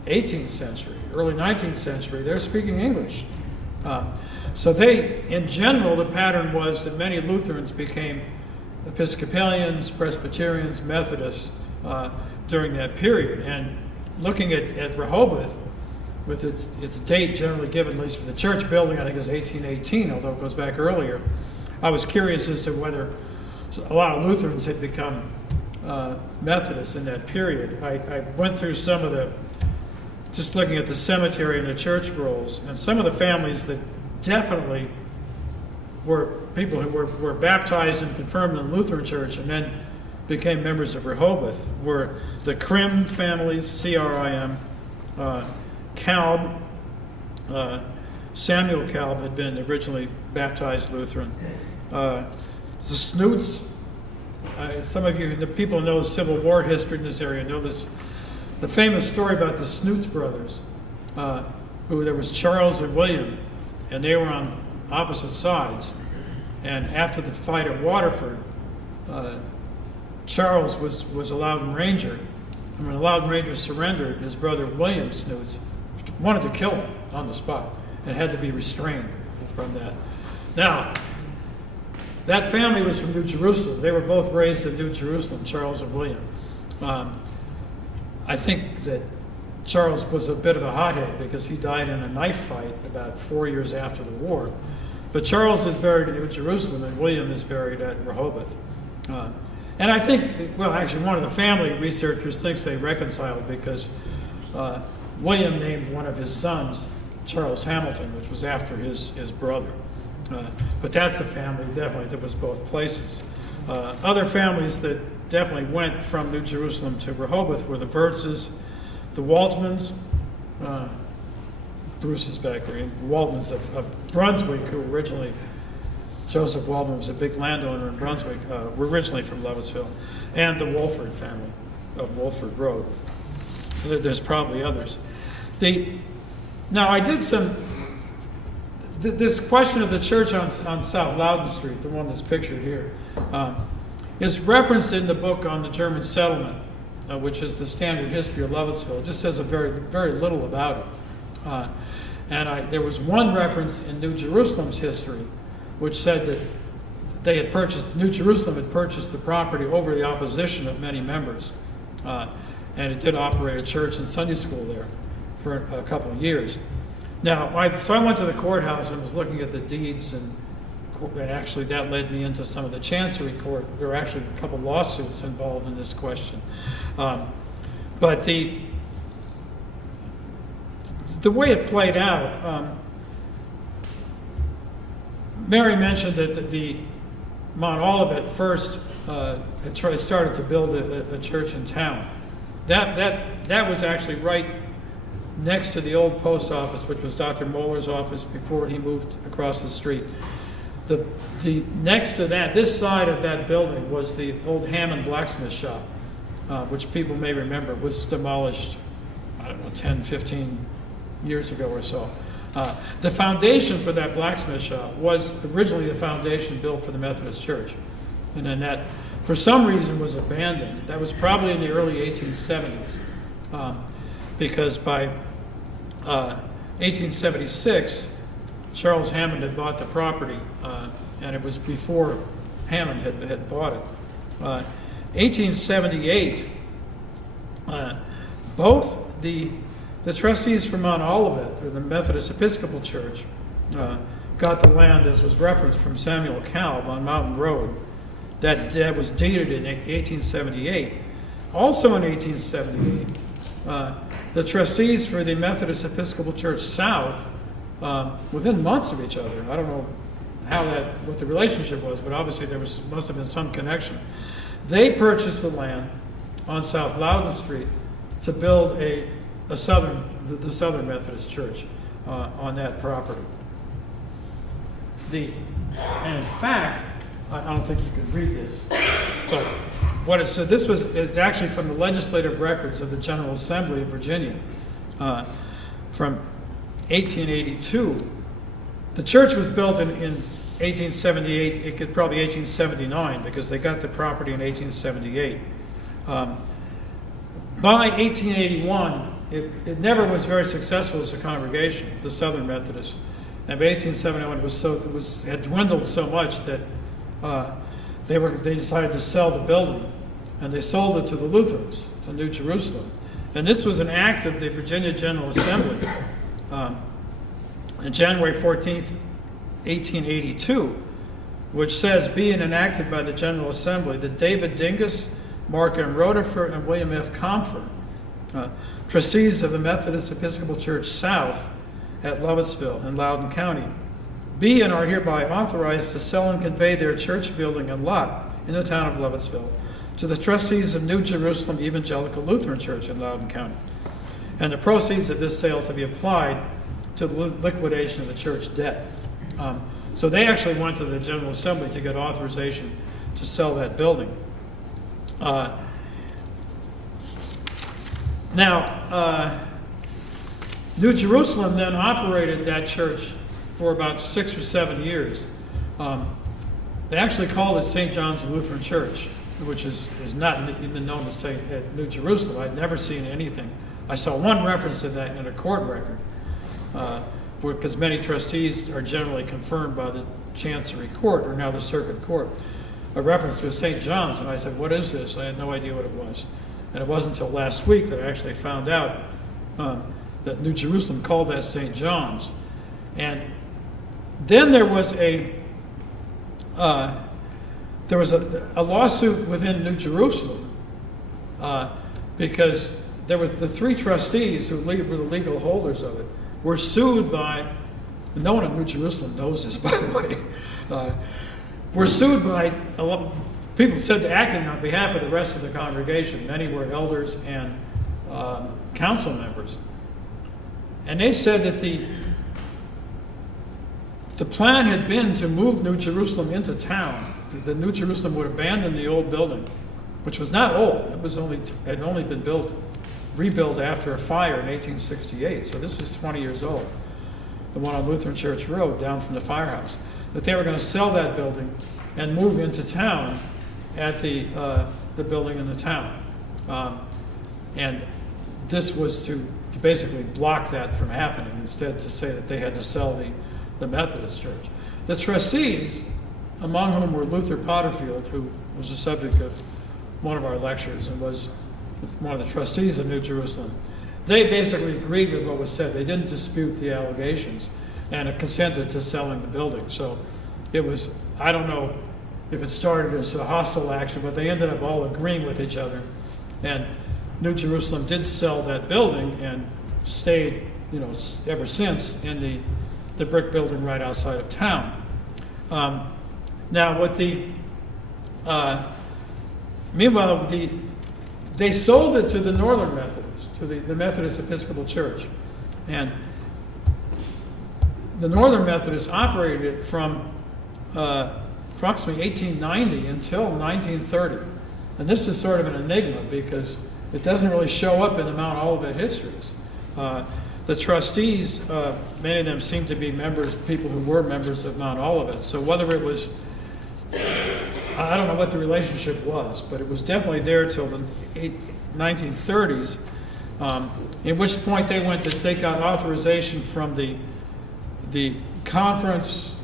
18th century, early 19th century. They're speaking English. So in general, the pattern was that many Lutherans became Episcopalians, Presbyterians, Methodists during that period. And looking at Rehobeth, with its date generally given, at least for the church building, I think it was 1818, although it goes back earlier, I was curious as to whether a lot of Lutherans had become Methodists in that period. I went through some of just looking at the cemetery and the church rolls, and some of the families that definitely were people who were baptized and confirmed in the Lutheran Church and then became members of Rehobeth were the Krim families, C-R-I-M, Kalb, Samuel Kalb had been originally baptized Lutheran. The Snoots, some of you, the people who know the Civil War history in this area know this, the famous story about the Snoots brothers, who there was Charles and William, and they were on opposite sides. And after the fight at Waterford, Charles was a Loudoun Ranger. And when the Loudoun Ranger surrendered, his brother William Snoots wanted to kill him on the spot and had to be restrained from that. Now, that family was from New Jerusalem. They were both raised in New Jerusalem, Charles and William. I think that Charles was a bit of a hothead because he died in a knife fight about 4 years after the war. But Charles is buried in New Jerusalem and William is buried at Rehobeth. And I think, well, actually one of the family researchers thinks they reconciled because William named one of his sons Charles Hamilton, which was after his brother. But that's a family definitely that was both places. Other families that definitely went from New Jerusalem to Rehobeth were the Vertzes, the Waltmans, Bruce is back there, the Waltmans of Brunswick, who originally, Joseph Waltman was a big landowner in Brunswick, were originally from Lovettsville, and the Wolford family of Wolford Road. So there's probably others. Now I did this question of the church on South Loudoun Street, the one that's pictured here, is referenced in the book on the German settlement which is the standard history of Lovettsville. It just says very little about it. There was one reference in New Jerusalem's history, which said that New Jerusalem had purchased the property over the opposition of many members. And it did operate a church and Sunday school there for a couple of years. Now, so I went to the courthouse and was looking at the deeds, and actually that led me into some of the Chancery Court. There were actually a couple lawsuits involved in this question. But the way it played out, Mary mentioned that the Mount Olivet first had started to build a church in town. That was actually right next to the old post office, which was Dr. Moeller's office before he moved across the street. The next to that, this side of that building, was the old Hammond Blacksmith shop, which people may remember was demolished, I don't know, 10, 15 years ago or so. The foundation for that blacksmith shop was originally the foundation built for the Methodist Church. And then that, for some reason, was abandoned. That was probably in the early 1870s. Because by 1876, Charles Hammond had bought the property, and it was before Hammond had bought it. 1878, both the trustees from Mount Olivet, or the Methodist Episcopal Church, got the land, as was referenced from Samuel Calb on Mountain Road. That was deeded in 1878. Also in 1878, the trustees for the Methodist Episcopal Church South, within months of each other, I don't know what the relationship was, but obviously there must have been some connection. They purchased the land on South Loudoun Street to build the Southern Methodist Church on that property. And in fact, I don't think you can read this, but what it said, is actually from the legislative records of the General Assembly of Virginia from 1882. The church was built in 1878, it could probably 1879, because they got the property in 1878. By 1881, it never was very successful as a congregation, the Southern Methodists. And by 1871, it had dwindled so much that they decided to sell the building, and they sold it to the Lutherans, to New Jerusalem. And this was an act of the Virginia General Assembly on January 14th, 1882, which says, being enacted by the General Assembly, that David Dingus, Mark M. Rotifer, and William F. Comfer, trustees of the Methodist Episcopal Church South at Lovettsville in Loudoun County, be and are hereby authorized to sell and convey their church building and lot in the town of Lovettsville to the trustees of New Jerusalem Evangelical Lutheran Church in Loudoun County, and the proceeds of this sale to be applied to the liquidation of the church debt. So they actually went to the General Assembly to get authorization to sell that building. New Jerusalem then operated that church for about 6 or 7 years. They actually called it St. John's Lutheran Church, which is not even known to say at New Jerusalem. I'd never seen anything. I saw one reference to that in a court record, because many trustees are generally confirmed by the Chancery Court, or now the Circuit Court, a reference to a St. John's. And I said, what is this? I had no idea what it was. And it wasn't until last week that I actually found out that New Jerusalem called that St. John's. And then there was a lawsuit within New Jerusalem because there were the 3 trustees who were the legal holders of it were sued by, no one in New Jerusalem knows this, by the way, were sued by a lot of people said acting on behalf of the rest of the congregation. Many were elders and council members. And they said that the plan had been to move New Jerusalem into town. The New Jerusalem would abandon the old building, which was not old. It had only been rebuilt after a fire in 1868. So this was 20 years old. The one on Lutheran Church Road down from the firehouse. That they were going to sell that building and move into town at the building in the town. And this was to basically block that from happening, instead to say that they had to sell the Methodist Church. The trustees, among whom were Luther Potterfield, who was the subject of one of our lectures and was one of the trustees of New Jerusalem, they basically agreed with what was said. They didn't dispute the allegations and it consented to selling the building. So it was, I don't know if it started as a hostile action, but they ended up all agreeing with each other. And New Jerusalem did sell that building and stayed, ever since in the brick building right outside of town. Now, what meanwhile, they sold it to the Northern Methodists, to the Methodist Episcopal Church. And the Northern Methodists operated it from approximately 1890 until 1930. And this is sort of an enigma because it doesn't really show up in the Mount Olivet histories. The trustees, many of them seem to be people who were members of Mount Olivet. So whether it was, I don't know what the relationship was, but it was definitely there till the 1930s, in which point they got authorization from the conference.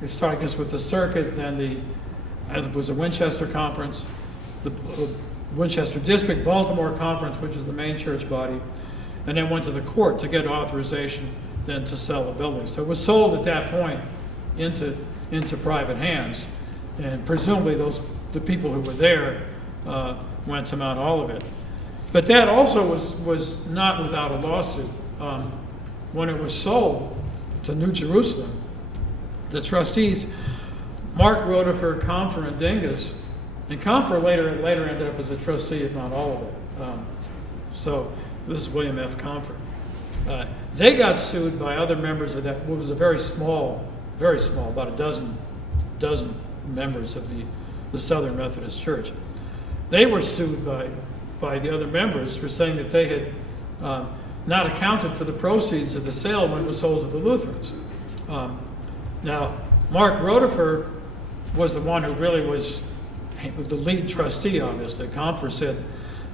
It started, I guess, with the circuit, then it was a Winchester conference, the Winchester District Baltimore Conference, which is the main church body, and then went to the court to get authorization then to sell the building. So it was sold at that point into private hands, and presumably the people who were there went to Mount Olivet. But that also was not without a lawsuit. When it was sold to New Jerusalem, the trustees, Mark Rutherford, Comfer, and Dingus, and Comfer later ended up as a trustee of Mount Olivet. So this is William F. Comfer. They got sued by other members of that. What was a very small, about a dozen members of the Southern Methodist Church. They were sued by the other members for saying that they had not accounted for the proceeds of the sale when it was sold to the Lutherans. Now, Mark Rutherford was the one who really was the lead trustee, obviously. Comfer said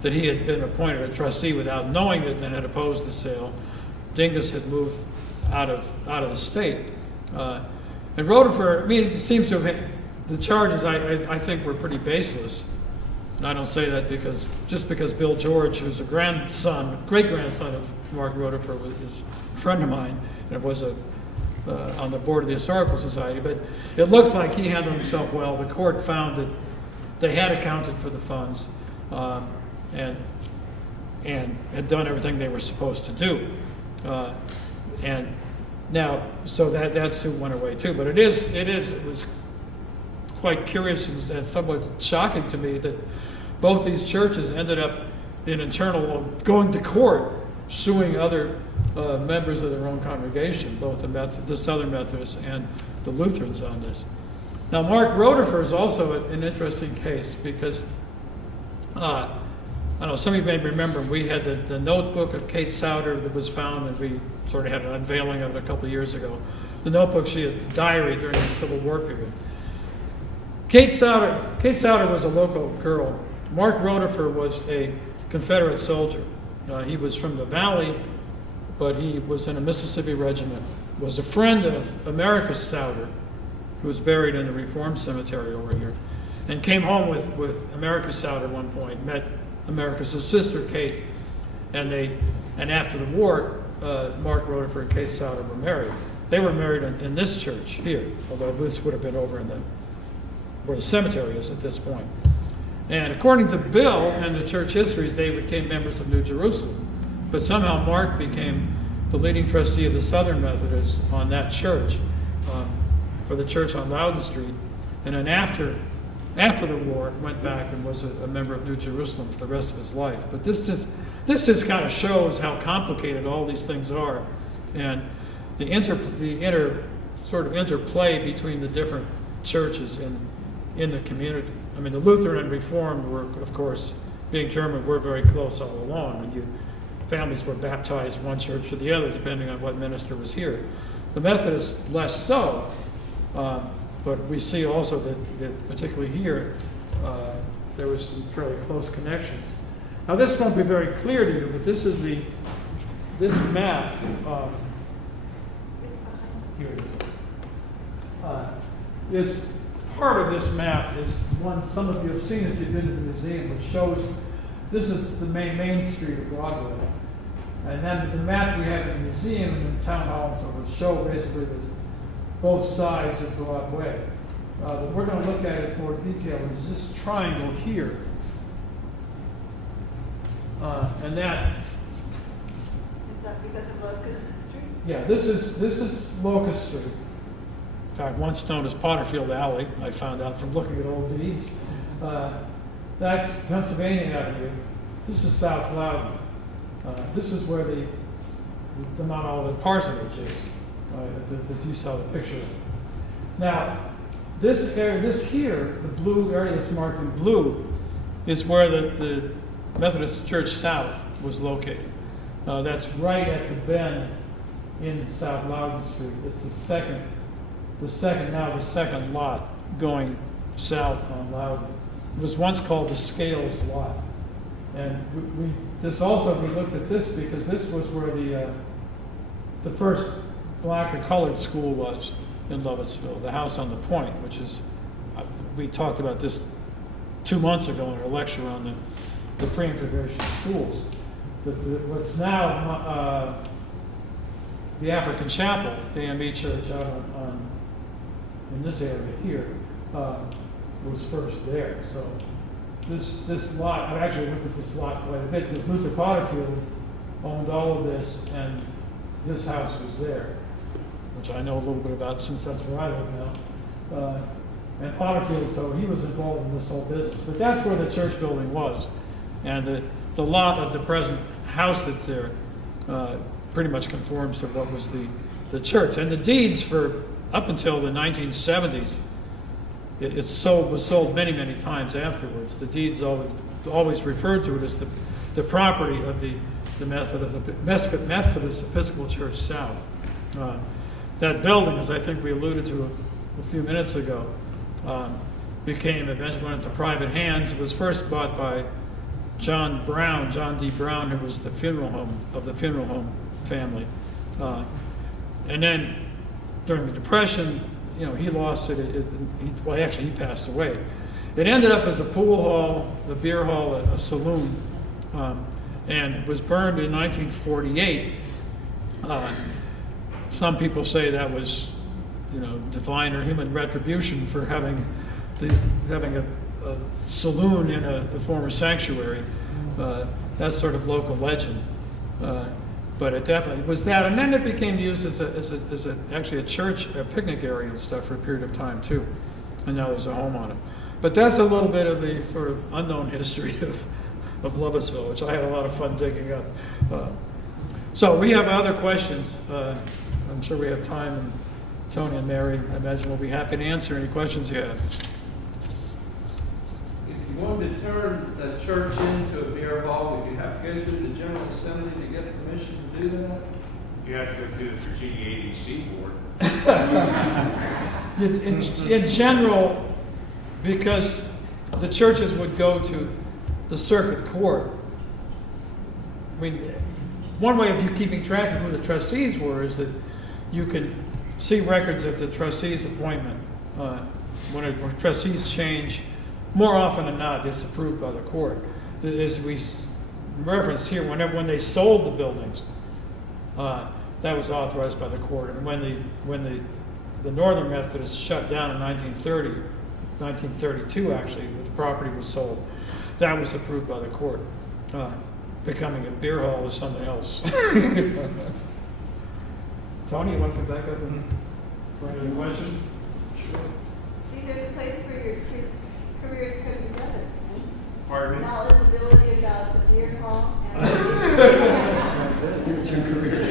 that he had been appointed a trustee without knowing it and had opposed the sale. Dingus had moved out of the state. And Rutherford, it seems to have, the charges I think were pretty baseless. And I don't say that just because Bill George, who's a great-grandson of Mark Rutherford, was a friend of mine, and was on the board of the Historical Society. But it looks like he handled himself well. The court found that they had accounted for the funds and had done everything they were supposed to do. And now, so that suit went away too. But it was quite curious and somewhat shocking to me that both these churches ended up going to court, suing other members of their own congregation, both the Southern Methodists and the Lutherans on this. Now, Mark Rutherford is also an interesting case because, I don't know, some of you may remember, we had the notebook of Kate Souter that was found, and we sort of had an unveiling of it a couple of years ago. The notebook, she had a diary during the Civil War period. Kate Souter was a local girl. Mark Rutherford was a Confederate soldier. He was from the Valley, but he was in a Mississippi regiment, was a friend of Americus Souter, who was buried in the Reform Cemetery over here, and came home with Americus Souter at one point, met Americus' sister, Kate, and after the war, Mark Rutherford and Kate Souter were married. They were married in this church here, although this would have been over where the cemetery is at this point. And according to Bill and the church histories, they became members of New Jerusalem. But somehow Mark became the leading trustee of the Southern Methodists on that church, for the church on Loudoun Street. And then after the war, went back and was a member of New Jerusalem for the rest of his life. But this just kind of shows how complicated all these things are, and the interplay between the different churches in the community. I mean, the Lutheran and Reformed were, of course, being German, were very close all along, and families were baptized one church or the other, depending on what minister was here. The Methodists, less so, but we see also that particularly here, there was some fairly close connections. Now this won't be very clear to you, but this is this map. Here it is. Part of this map is one some of you have seen if you've been to the museum, which shows this is the main street of Broadway. And then the map we have in the museum and the town hall and so will show basically both sides of Broadway. What we're going to look at in more detail is this triangle here. And that. Is that because of Locust Street? Yeah, this is Locust Street. In fact, once known as Potterfield Alley, I found out from looking at old deeds. That's Pennsylvania Avenue. This is South Loudoun. This is where the Mount Olivet parsonage is, as you saw the picture. Now, this area, this here, the blue area that's marked in blue, is where the Methodist Church South was located. That's right at the bend in South Loudoun Street. It's the second lot going south on Loudoun. It was once called the Scales Lot. And we looked at this because this was where the first black or colored school was in Lovettsville, the House on the Point, which is, we talked about this 2 months ago in our lecture on the pre-integration schools. What's now the African Chapel, the AME Church out in this area here, was first there. So this lot, I've actually looked at this lot quite a bit because Luther Potterfield owned all of this, and his house was there, which I know a little bit about since that's where I live now. And Potterfield, so he was involved in this whole business. But that's where the church building was. And the lot of the present house that's there pretty much conforms to what was the church. And the deeds for up until the 1970s, it was sold many, many times afterwards. The deeds always referred to it as the property of the Methodist Episcopal Church South. That building, as I think we alluded to a few minutes ago, eventually went into private hands. It was first bought by John D. Brown, who was the funeral home family. And then during the Depression, he lost it. He passed away. It ended up as a pool hall, a beer hall, a saloon, and it was burned in 1948. Some people say that was, divine or human retribution for having a saloon in a former sanctuary. That's sort of local legend. But it definitely was that, and then it became used as actually a church, a picnic area and stuff for a period of time too, and now there's a home on it. But that's a little bit of the sort of unknown history of Lovettsville, which I had a lot of fun digging up. So we have other questions. I'm sure we have time, and Tony and Mary, I imagine, will be happy to answer any questions you have. If you wanted to turn the church into a beer hall, would you have to go through the General Assembly to get permission to do that? You have to go through the Virginia ADC board. In general, because the churches would go to the circuit court. I mean, one way of you keeping track of who the trustees were is that you can see records of the trustees' appointment. When trustees change, more often than not, it's approved by the court. As we referenced here, when they sold the buildings, that was authorized by the court. And when the Northern Methodists shut down in 1932 actually, the property was sold, that was approved by the court. Becoming a beer hall is something else. Tony, you want to come back up for any questions? Sure. See, there's a place for your two careers come together. Pardon me? Knowledgeability about the beer hall and Your two careers.